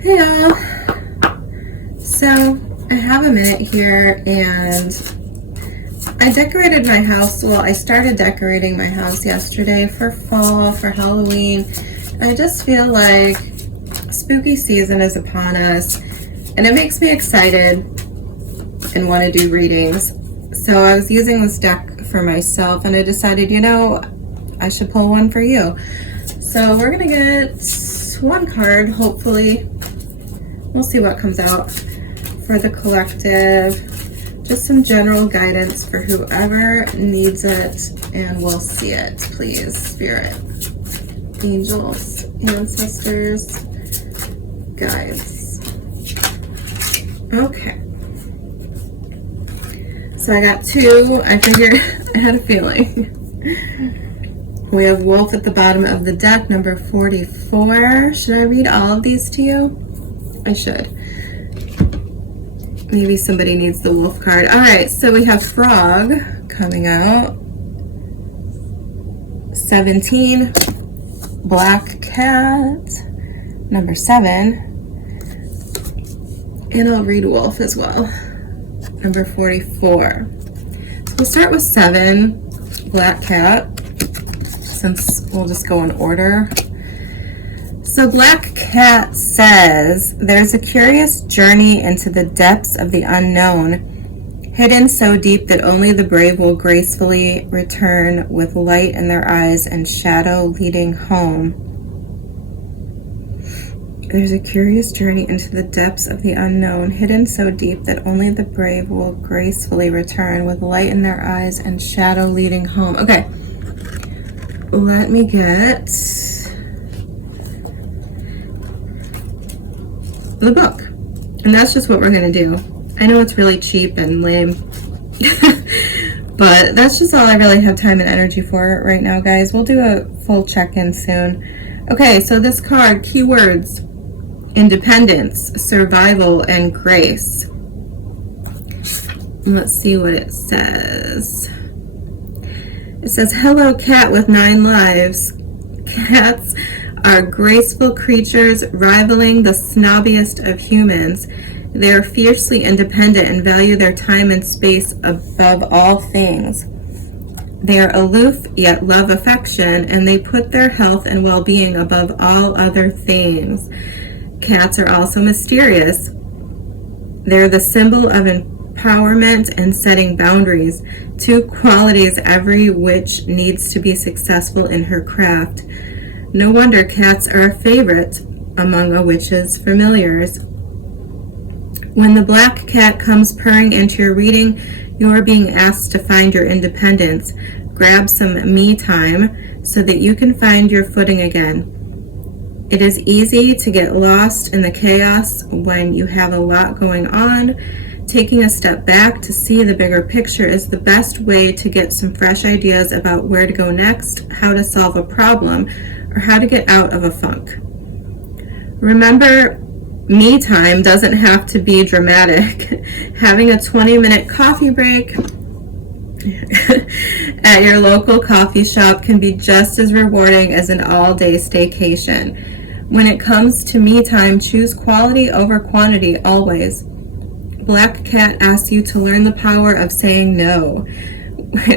Hey y'all. So I have a minute here and I decorated my house. Well, I started decorating my house yesterday for fall, for Halloween. I just feel like spooky season is upon us and it makes me excited and want to do readings. So I was using this deck for myself and I decided, you know, I should pull one for you. So we're gonna get one card, hopefully. We'll see what comes out for the collective. Just some general guidance for whoever needs it, and we'll see it, please. Spirit, angels, ancestors, guides. Okay. So I got two. I figured I had a feeling. We have Wolf at the bottom of the deck, number 44. Should I read all of these to you? I should. Maybe somebody needs the wolf card. All right, so we have Frog coming out. 17. Black Cat, number 7. And I'll read Wolf as well, number 44. So we'll start with 7, Black Cat, since we'll just go in order. So Black Cat says, there's a curious journey into the depths of the unknown, hidden so deep that only the brave will gracefully return with light in their eyes and shadow leading home. There's a curious journey into the depths of the unknown, hidden so deep that only the brave will gracefully return with light in their eyes and shadow leading home. Okay, let me get the book, and that's just what we're gonna do. I know it's really cheap and lame but that's just all I really have time and energy for right now, guys. We'll do a full check-in soon. Okay, so this card, keywords: independence, survival, and grace. Let's see what it says. It says, hello cat with 9 lives. Cats are graceful creatures rivaling the snobbiest of humans. They are fiercely independent and value their time and space above all things. They are aloof yet love affection, and they put their health and well-being above all other things. Cats are also mysterious. They're the symbol of empowerment and setting boundaries, 2 qualities every witch needs to be successful in her craft. No wonder cats are a favorite among a witch's familiars. When the black cat comes purring into your reading, you are being asked to find your independence. Grab some me time so that you can find your footing again. It is easy to get lost in the chaos when you have a lot going on. Taking a step back to see the bigger picture is the best way to get some fresh ideas about where to go next, how to solve a problem, or how to get out of a funk. Remember, me time doesn't have to be dramatic. Having a 20-minute coffee break at your local coffee shop can be just as rewarding as an all-day staycation. When it comes to me time, choose quality over quantity always. Black Cat asks you to learn the power of saying no.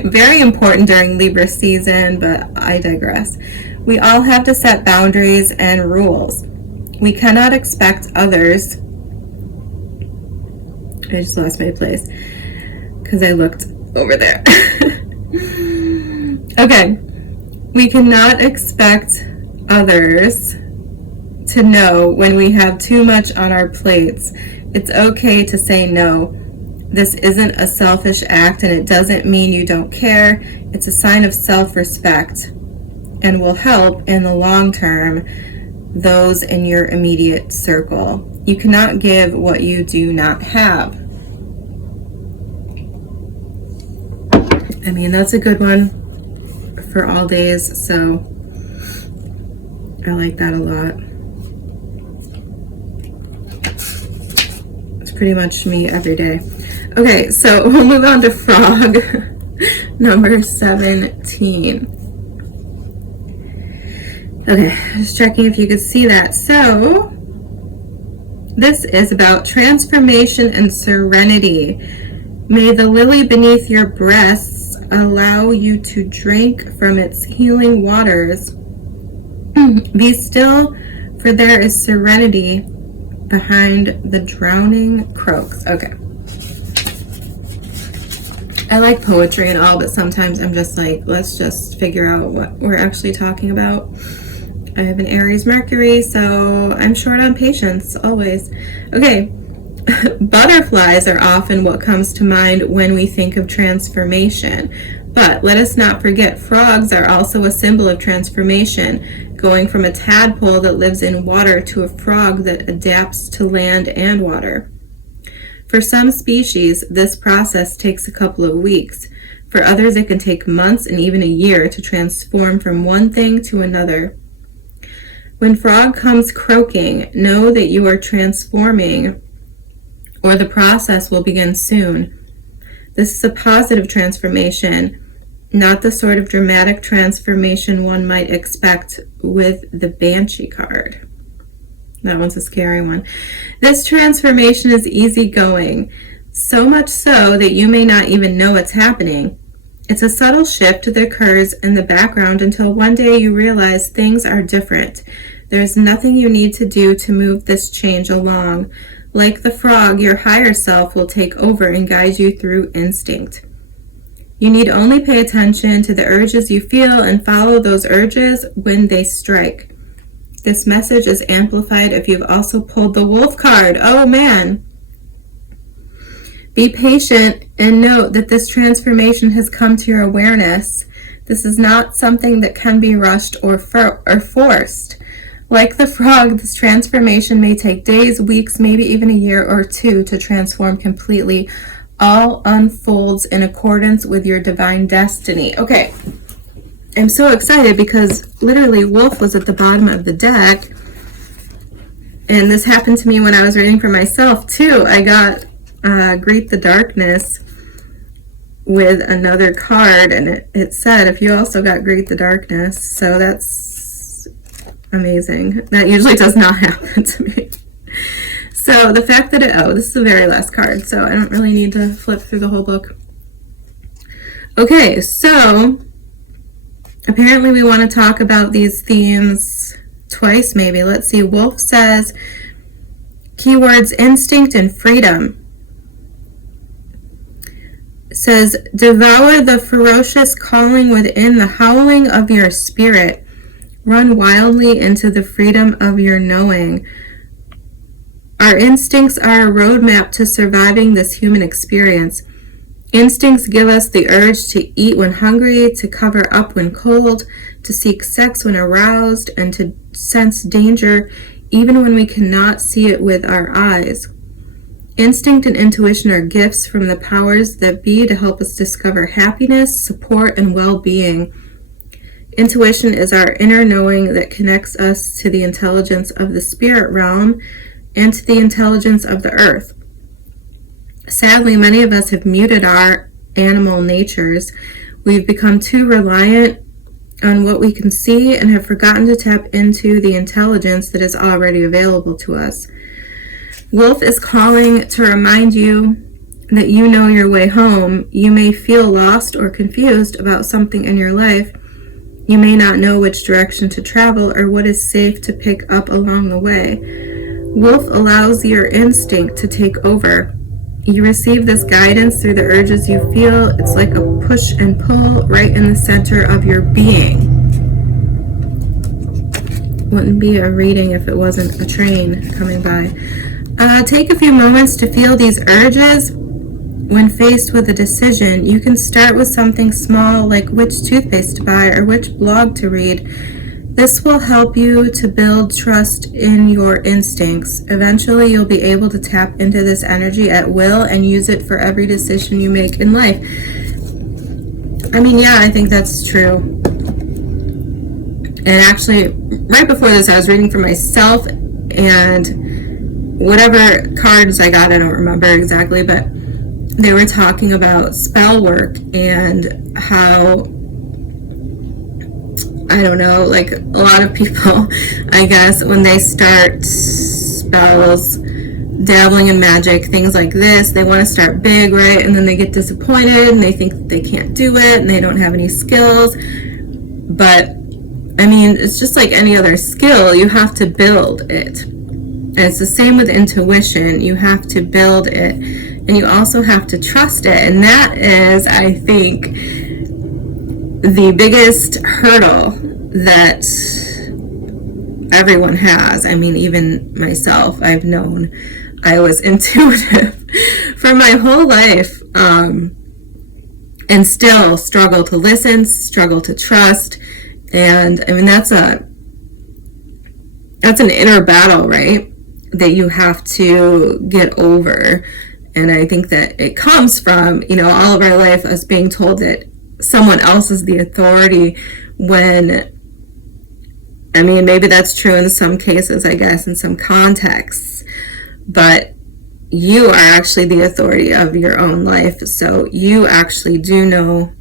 Very important during Libra season, but I digress. We all have to set boundaries and rules. We cannot expect others. I just lost my place because I looked over there. Okay. We cannot expect others to know when we have too much on our plates. It's okay to say no. This isn't a selfish act, and it doesn't mean you don't care. It's a sign of self-respect and will help in the long term those in your immediate circle. You cannot give what you do not have. I mean, that's a good one for all days, so I like that a lot. It's pretty much me every day. Okay, so we'll move on to Frog, number 17. Okay, just checking if you could see that. So This is about transformation and serenity. May the lily beneath your breasts allow you to drink from its healing waters. Be still, for there is serenity behind the drowning croaks. Okay. I like poetry and all, but sometimes I'm just like, let's just figure out what we're actually talking about. I have an Aries Mercury, so I'm short on patience, always. Okay, butterflies are often what comes to mind when we think of transformation. But let us not forget, frogs are also a symbol of transformation, going from a tadpole that lives in water to a frog that adapts to land and water. For some species, this process takes a couple of weeks. For others, it can take months and even a year to transform from one thing to another. When frog comes croaking, know that you are transforming, or the process will begin soon. This is a positive transformation, not the sort of dramatic transformation one might expect with the Banshee card. That one's a scary one. This transformation is easygoing, so much so that you may not even know it's happening. It's a subtle shift that occurs in the background until one day you realize things are different. There's nothing you need to do to move this change along. Like the frog, your higher self will take over and guide you through instinct. You need only pay attention to the urges you feel and follow those urges when they strike. This message is amplified if you've also pulled the wolf card. Oh man! Be patient and note that this transformation has come to your awareness. This is not something that can be rushed or forced. Like the frog, this transformation may take days, weeks, maybe even a year or two to transform completely. All unfolds in accordance with your divine destiny. Okay. I'm so excited because literally Wolf was at the bottom of the deck, and this happened to me when I was reading for myself too. I got Greet the Darkness with another card, and it said if you also got Greet the Darkness, so that's amazing. That usually does not happen to me. So the fact that this is the very last card, so I don't really need to flip through the whole book. Okay, so apparently we want to talk about these themes twice maybe. Let's see. Wolf says keywords instinct and freedom. It says devour the ferocious calling within the howling of your spirit. Run wildly into the freedom of your knowing. Our instincts are a roadmap to surviving this human experience. Instincts give us the urge to eat when hungry, to cover up when cold, to seek sex when aroused, and to sense danger even when we cannot see it with our eyes. Instinct and intuition are gifts from the powers that be to help us discover happiness, support, and well-being. Intuition is our inner knowing that connects us to the intelligence of the spirit realm and to the intelligence of the earth. Sadly, many of us have muted our animal natures. We've become too reliant on what we can see and have forgotten to tap into the intelligence that is already available to us. Wolf is calling to remind you that you know your way home. You may feel lost or confused about something in your life. You may not know which direction to travel or what is safe to pick up along the way. Wolf allows your instinct to take over. You receive this guidance through the urges you feel. It's like a push and pull right in the center of your being. Wouldn't be a reading if it wasn't a train coming by. Take a few moments to feel these urges. When faced with a decision, you can start with something small like which toothpaste to buy or which blog to read. This will help you to build trust in your instincts. Eventually, you'll be able to tap into this energy at will and use it for every decision you make in life. I mean, yeah, I think that's true. And actually, right before this, I was reading for myself, and whatever cards I got, I don't remember exactly, but they were talking about spell work and how, I don't know, like a lot of people, I guess, when they start spells, dabbling in magic, things like this. They want to start big, right? And then they get disappointed and they think that they can't do it and they don't have any skills. But I mean, it's just like any other skill. You have to build it. And it's the same with intuition. You have to build it. And you also have to trust it. And that is, I think, the biggest hurdle that everyone has. I mean, even myself, I've known I was intuitive for my whole life, and still struggle to listen, struggle to trust. And I mean, that's an inner battle, right, that you have to get over. And I think that it comes from, all of our life, us being told that someone else is the authority, when, I mean, maybe that's true in some cases, I guess, in some contexts, but you are actually the authority of your own life. So you actually do know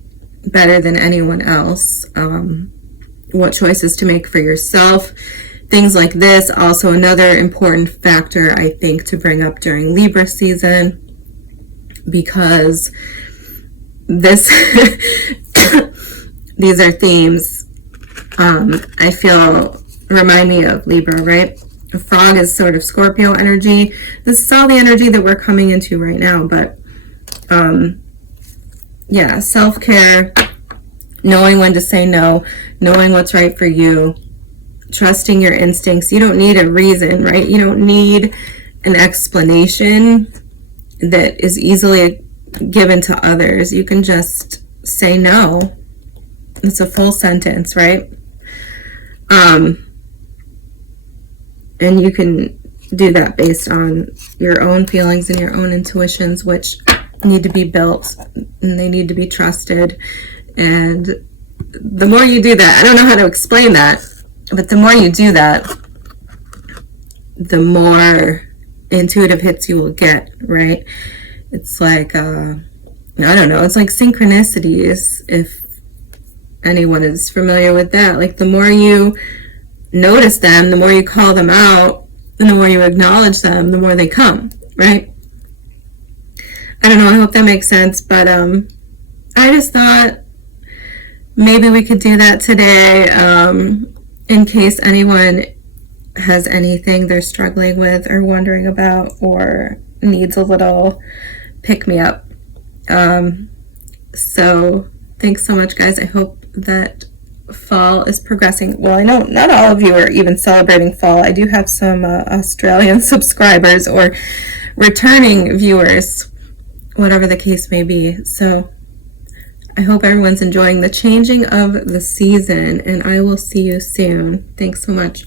better than anyone else what choices to make for yourself. Things like this, also another important factor, I think, to bring up during Libra season, because this these are themes I feel remind me of Libra, right? A frog is sort of Scorpio energy. This is all the energy that we're coming into right now, but yeah, self-care, knowing when to say no, knowing what's right for you, trusting your instincts. You don't need a reason, right? You don't need an explanation that is easily given to others. You can just say no. It's a full sentence, right? And you can do that based on your own feelings and your own intuitions, which need to be built and they need to be trusted. And the more you do that, I don't know how to explain that, but the more you do that, the more intuitive hits you will get, right? It's like, I don't know, it's like synchronicities, if anyone is familiar with that. Like, the more you notice them, the more you call them out, and the more you acknowledge them, the more they come, right? I don't know, I hope that makes sense, but I just thought maybe we could do that today, in case anyone has anything they're struggling with or wondering about or needs a little pick-me-up. So thanks so much, guys. I hope that fall is progressing. Well, I know not all of you are even celebrating fall. I do have some Australian subscribers or returning viewers, whatever the case may be. So I hope everyone's enjoying the changing of the season, and I will see you soon. Thanks so much.